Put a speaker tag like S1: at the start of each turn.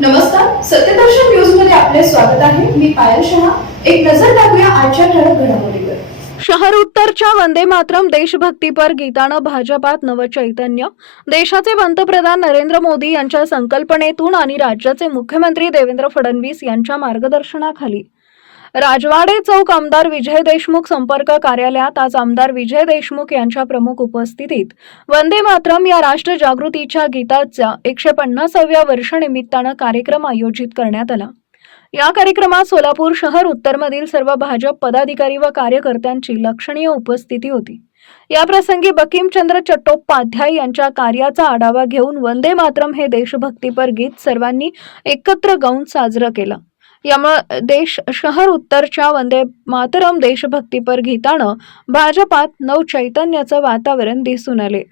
S1: नमस्कार सत्यदर्शन न्यूजमध्ये आपले स्वागत आहे. मी पायल शहा. एक नजर टाकूया आजच्या ठळक घडामोडीवर.
S2: शहर उत्तरच्या वंदे मातरम देशभक्तीपर गीतानं भाजपात नवं चैतन्य देशाचे पंतप्रधान नरेंद्र मोदी यांच्या संकल्पनेतून आणि राज्याचे मुख्यमंत्री देवेंद्र फडणवीस यांच्या मार्गदर्शनाखाली राजवाडे चौक आमदार विजय देशमुख संपर्क कार्यालयात आज आमदार विजय देशमुख यांच्या प्रमुख उपस्थितीत वंदे मातरम या राष्ट्र जागृतीच्या गीताच्या एकशे पन्नासाव्या वर्षनिमित्तानं कार्यक्रम आयोजित करण्यात आला. या कार्यक्रमात सोलापूर शहर उत्तरमधील सर्व भाजप पदाधिकारी व कार्यकर्त्यांची लक्षणीय उपस्थिती होती. याप्रसंगी बकीमचंद्र बकिमचंद्र चट्टोपाध्याय यांच्या कार्याचा आढावा घेऊन वंदे मातरम हे देशभक्तीपर गीत सर्वांनी एकत्र गाऊन साजरं केलं. यामुळे देश शहर उत्तरच्या वंदे मातरम देशभक्तीपर गीतानं भाजपात नवचैतन्याचं वातावरण दिसून आले.